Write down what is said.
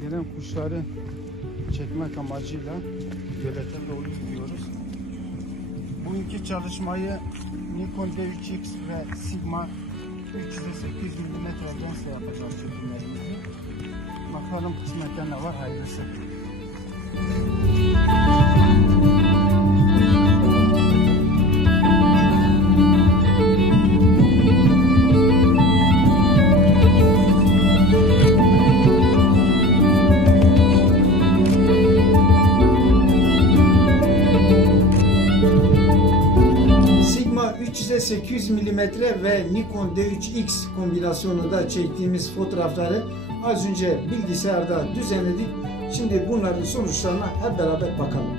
Gelen kuşları çekmek amacıyla gölete doğru gidiyoruz. Bugünkü çalışmayı Nikon D3X ve Sigma 308 mm lensle yapacağız çekimlerimizi. Bakalım kısmette ne var, hayırlısı. Sigma 308 mm ve Nikon D3X kombinasyonunda çektiğimiz fotoğrafları az önce bilgisayarda düzenledik. Şimdi bunların sonuçlarına hep beraber bakalım.